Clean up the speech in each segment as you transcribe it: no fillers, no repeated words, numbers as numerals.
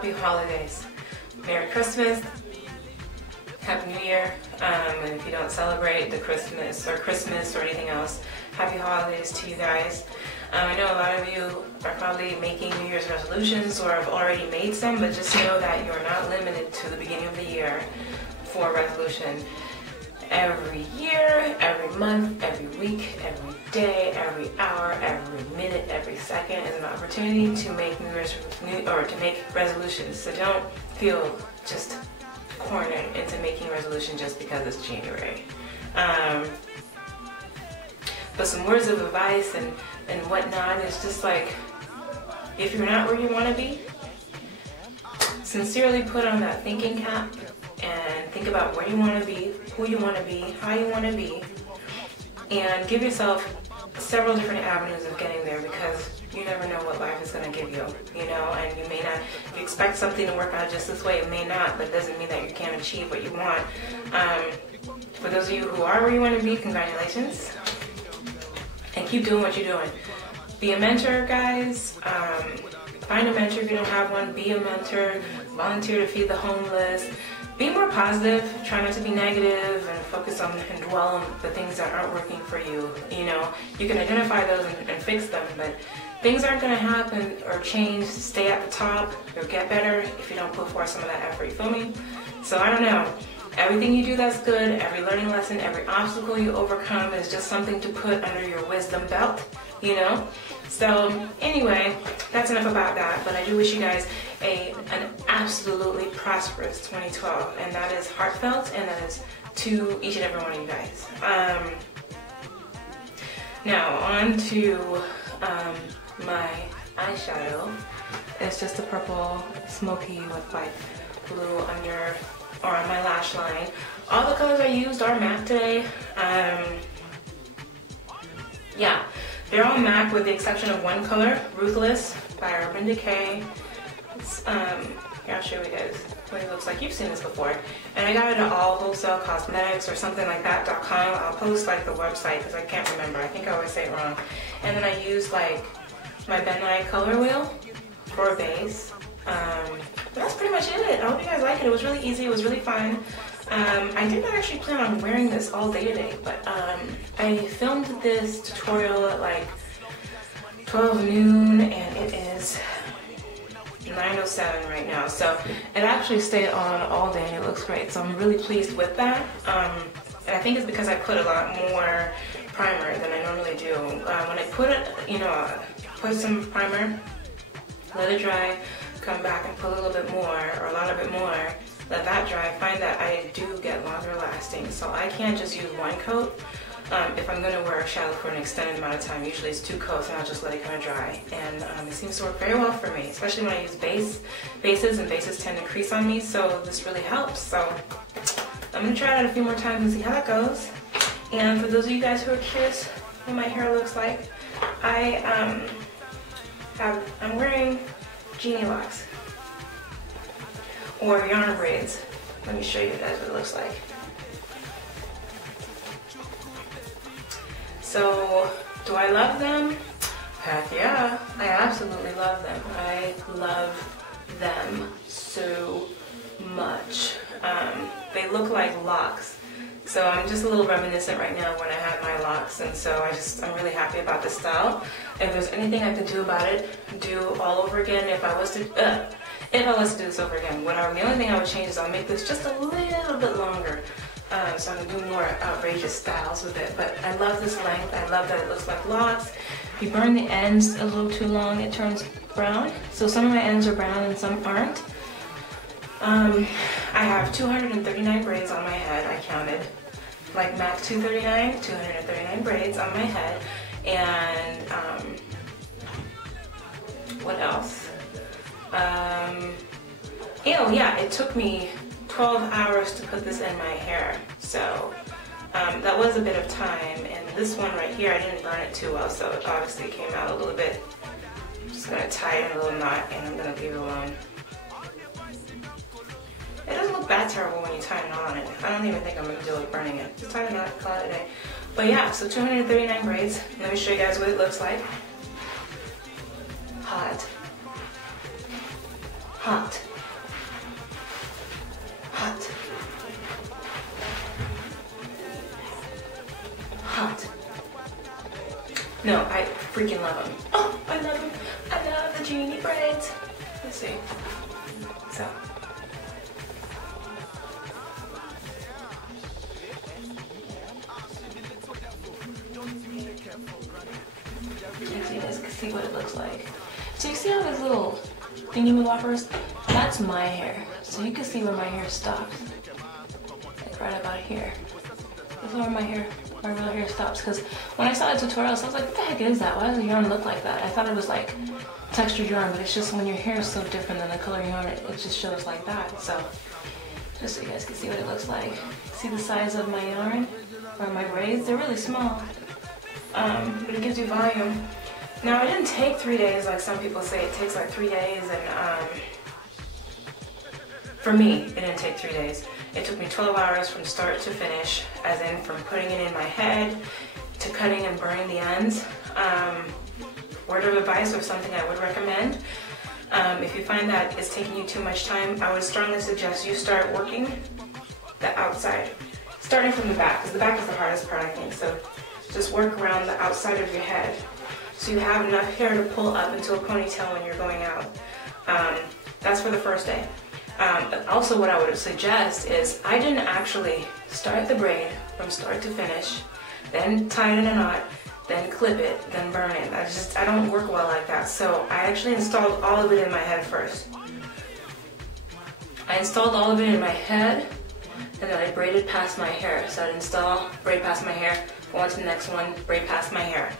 happy holidays. Merry Christmas, Happy New Year, and if you don't celebrate the Christmas or anything else, happy holidays to you guys. I know a lot of you are probably making New Year's resolutions or have already made some, but just know that you're not limited to the beginning of the year for a resolution. Every year, every month, every week, every day, every hour, every minute, every second is an opportunity to make resolutions. So don't feel just cornered into making a resolution just because it's January. But some words of advice and whatnot is just like, if you're not where you want to be, sincerely put on that thinking cap and think about where you want to be, who you want to be, how you want to be, and give yourself several different avenues of getting there, because you never know what life is going to give you, you know, and you may not, if you expect something to work out just this way, it may not, but it doesn't mean that you can't achieve what you want. For those of you who are where you want to be, congratulations, and keep doing what you're doing. Be a mentor, guys. Find a mentor if you don't have one. Be a mentor. Volunteer to feed the homeless. Be more positive. Try not to be negative and focus on and dwell on the things that aren't working for you. You know, you can identify those and fix them, but things aren't going to happen or change. Stay at the top. You'll get better if you don't put forth some of that effort. You feel me? So I don't know. Everything you do that's good, every learning lesson, every obstacle you overcome is just something to put under your wisdom belt, you know? So anyway, that's enough about that, but I do wish you guys an absolutely prosperous 2012, and that is heartfelt, and that is to each and every one of you guys. Now on to my eyeshadow. It's just a purple Smokey with like blue under or on my lash line. All the colors I used are MAC today. Yeah, they're all MAC with the exception of one color, Ruthless by Urban Decay. It's, here, I'll show you guys what it looks like. You've seen this before. And I got it at All Wholesale Cosmetics or something like that.com. I'll post like the website because I can't remember. I think I always say it wrong. And then I used like my Ben Nye color wheel for a base. But that's pretty much it. I hope you guys like it. It was really easy. It was really fun. I did not actually plan on wearing this all day today, but I filmed this tutorial at like 12 noon, and it is 9:07 right now. So it actually stayed on all day, and it looks great. So I'm really pleased with that. And I think it's because I put a lot more primer than I normally do. When I put it, you know, put some primer, let it dry, come back and put a little bit more or a lot of it more, let that dry. I find that I do get longer lasting, so I can't just use one coat if I'm going to wear a shadow for an extended amount of time. Usually it's 2 coats and I'll just let it kind of dry, and it seems to work very well for me, especially when I use bases, and bases tend to crease on me, so this really helps. So I'm going to try it out a few more times and see how that goes. And for those of you guys who are curious what my hair looks like, I'm wearing genie locks or yarn braids. Let me show you guys what it looks like. So, do I love them? Heck yeah, I absolutely love them. I love them so much. They look like locks. So I'm just a little reminiscent right now when I had my locks, and so I'm really happy about this style. If there's anything I could do about it, do all over again. If I was to do this over again, the only thing I would change is I'll make this just a little bit longer, so I can do more outrageous styles with it. But I love this length. I love that it looks like locks. If you burn the ends a little too long, it turns brown. So some of my ends are brown and some aren't. I have 239 braids on my head. I counted, like MAC 239 braids on my head, and what else? Oh yeah, it took me 12 hours to put this in my hair, so that was a bit of time. And this one right here, I didn't burn it too well, so it obviously came out a little bit. I'm just gonna tie it in a little knot, and I'm gonna leave it alone. It doesn't look that terrible when you tie it on it. I don't even think I'm going to do it burning it. Just tie it on, call it a day. But yeah, so 239 braids. Let me show you guys what it looks like. Hot. Hot. No, I freaking love them. Oh, I love them. I love the genie braids. Let's see. So. Actually, you guys can see what it looks like. So you see all those little thingy-maboppers? That's my hair. So you can see where my hair stops. Like right about here. This is where my real hair stops. Because when I saw the tutorials, I was like, what the heck is that? Why does the yarn look like that? I thought it was like textured yarn, but it's just when your hair is so different than the color yarn, it just shows like that. So just so you guys can see what it looks like. See the size of my yarn or my braids? They're really small. But it gives you volume. Now, it didn't take 3 days like some people say. It takes like 3 days, and for me, it didn't take 3 days. It took me 12 hours from start to finish, as in from putting it in my head to cutting and burning the ends. Word of advice, or something I would recommend. If you find that it's taking you too much time, I would strongly suggest you start working the outside, starting from the back, because the back is the hardest part, I think. So just work around the outside of your head so you have enough hair to pull up into a ponytail when you're going out. That's for the first day. But also what I would suggest is, I didn't actually start the braid from start to finish, then tie it in a knot, then clip it, then burn it. I don't work well like that. So I actually installed all of it in my head first. I installed all of it in my head, and then I braided past my hair. So I'd install, braid past my hair, go on to the next one, braid past my hair.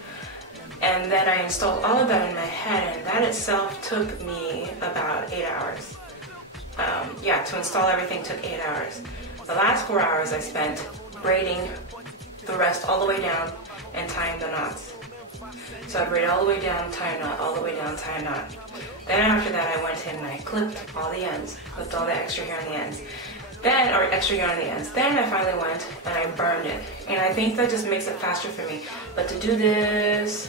And then I installed all of that in my head, and that itself took me about 8 hours. Yeah, to install everything took 8 hours. The last 4 hours I spent braiding the rest all the way down and tying the knots. So I braid all the way down, tie a knot, all the way down, tie a knot. Then after that I went in and I clipped all the ends, clipped all the extra hair on the ends. Then, or extra yarn on the ends. Then I finally went and I burned it. And I think that just makes it faster for me. But to do this,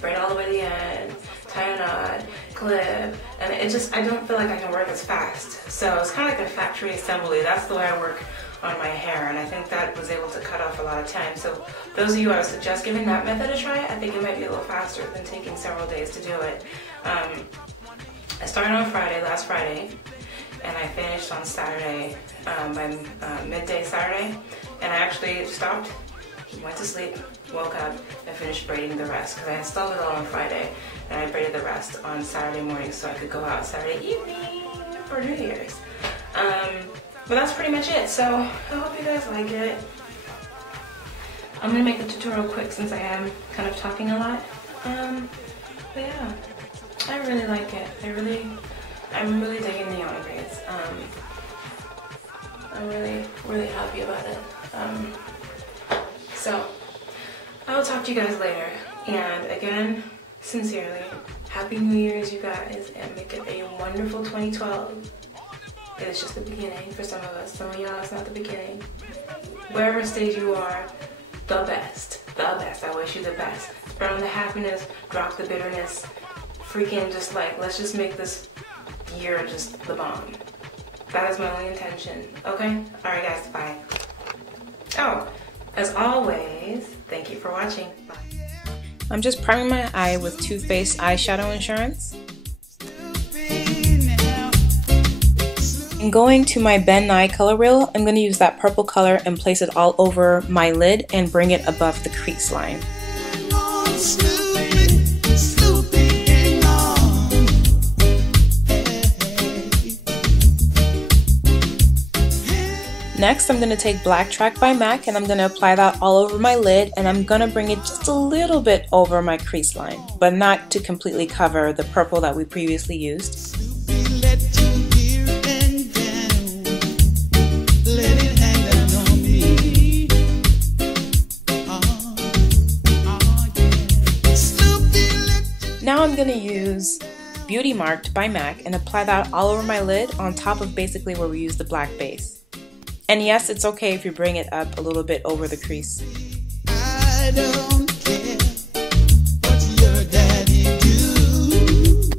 braid all the way to the end, tie a knot, clip, and it just, I don't feel like I can work as fast. So it's kind of like a factory assembly. That's the way I work on my hair, and I think that was able to cut off a lot of time. So those of you I would suggest giving that method a try. I think it might be a little faster than taking several days to do it. I started on Friday, last Friday, and I finished on Saturday, by midday Saturday, and I actually stopped, went to sleep, woke up, and finished braiding the rest, because I installed it all on Friday, and I braided the rest on Saturday morning so I could go out Saturday evening for New Year's. But that's pretty much it, so I hope you guys like it. I'm going to make the tutorial quick since I am kind of talking a lot. But yeah, I really like it. I'm really digging the yarn braids. I'm really happy about it. So I will talk to you guys later. And again, sincerely, Happy New Year's, you guys, and make it a wonderful 2012. It's just the beginning for some of us. Some of y'all, it's not the beginning. Wherever stage you are, the best. The best. I wish you the best. Spread on the happiness, drop the bitterness. Freaking just like, let's just make this year just the bomb. That is my only intention. Okay? Alright guys, bye. Oh, as always, thank you for watching. Bye. I'm just priming my eye with Too Faced Eyeshadow Insurance. And going to my Ben Nye color wheel, I'm going to use that purple color and place it all over my lid and bring it above the crease line. Next, I'm going to take Black Track by MAC and I'm going to apply that all over my lid, and I'm going to bring it just a little bit over my crease line, but not to completely cover the purple that we previously used. Now I'm going to use Beauty Marked by MAC and apply that all over my lid on top of basically where we use the black base. And yes, it's okay if you bring it up a little bit over the crease. I don't care what your daddy do.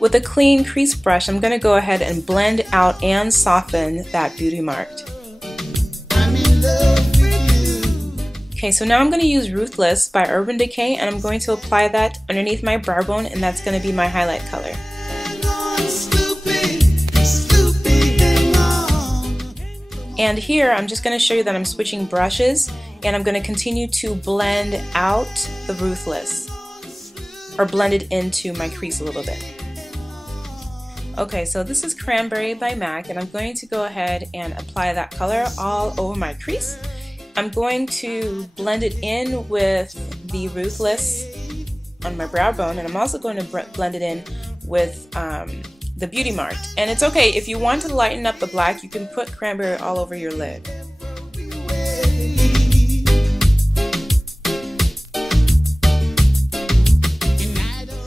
With a clean crease brush, I'm going to go ahead and blend out and soften that Beauty Marked. I'm in love with you. Okay, so now I'm going to use Ruthless by Urban Decay, and I'm going to apply that underneath my brow bone, and that's going to be my highlight color. And here I'm just going to show you that I'm switching brushes, and I'm going to continue to blend out the Ruthless, or blend it into my crease a little bit. Okay, so this is Cranberry by MAC, and I'm going to go ahead and apply that color all over my crease. I'm going to blend it in with the Ruthless on my brow bone, and I'm also going to blend it in with the Beauty Marked. And it's okay, if you want to lighten up the black, you can put Cranberry all over your lid.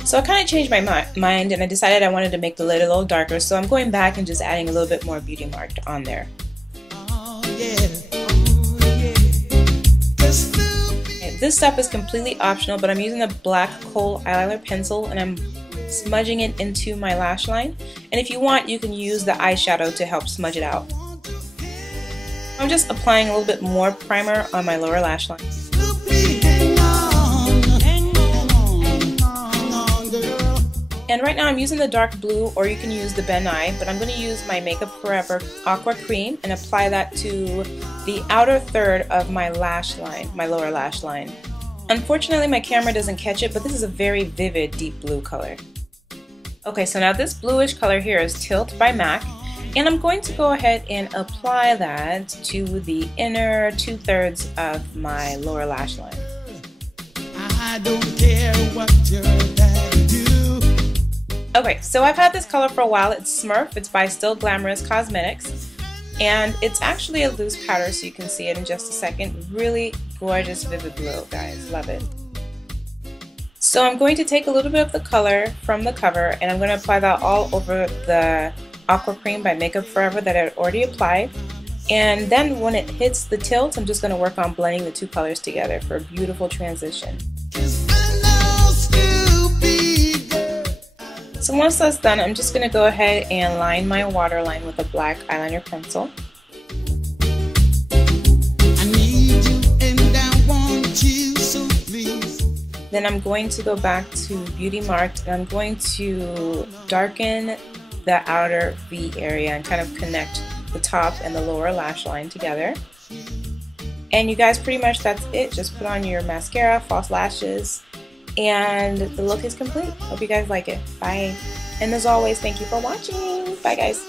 So I kind of changed my mind, and I decided I wanted to make the lid a little darker, so I'm going back and just adding a little bit more Beauty Marked on there. This step is completely optional, but I'm using a black kohl eyeliner pencil, and I'm smudging it into my lash line. And if you want, you can use the eyeshadow to help smudge it out. I'm just applying a little bit more primer on my lower lash line. And right now I'm using the dark blue, or you can use the Ben Nye, but I'm going to use my Makeup Forever Aqua Cream and apply that to the outer third of my lash line, my lower lash line. Unfortunately my camera doesn't catch it, but this is a very vivid deep blue color. Okay, so now this bluish color here is Tilt by MAC, and I'm going to go ahead and apply that to the inner 2/3 of my lower lash line. I don't care what your daddy do. Okay, so I've had this color for a while. It's Smurf. It's by Still Glamorous Cosmetics, and it's actually a loose powder, so you can see it in just a second. Really gorgeous vivid blue, guys. Love it. So I'm going to take a little bit of the color from the cover, and I'm going to apply that all over the Aqua Cream by Makeup Forever that I had already applied. And then when it hits the tilt, I'm just going to work on blending the two colors together for a beautiful transition. So once that's done, I'm just going to go ahead and line my waterline with a black eyeliner pencil. Then I'm going to go back to Beauty Marked, and I'm going to darken the outer V area and kind of connect the top and the lower lash line together. And you guys, pretty much that's it. Just put on your mascara, false lashes, and the look is complete. Hope you guys like it. Bye. And as always, thank you for watching. Bye guys.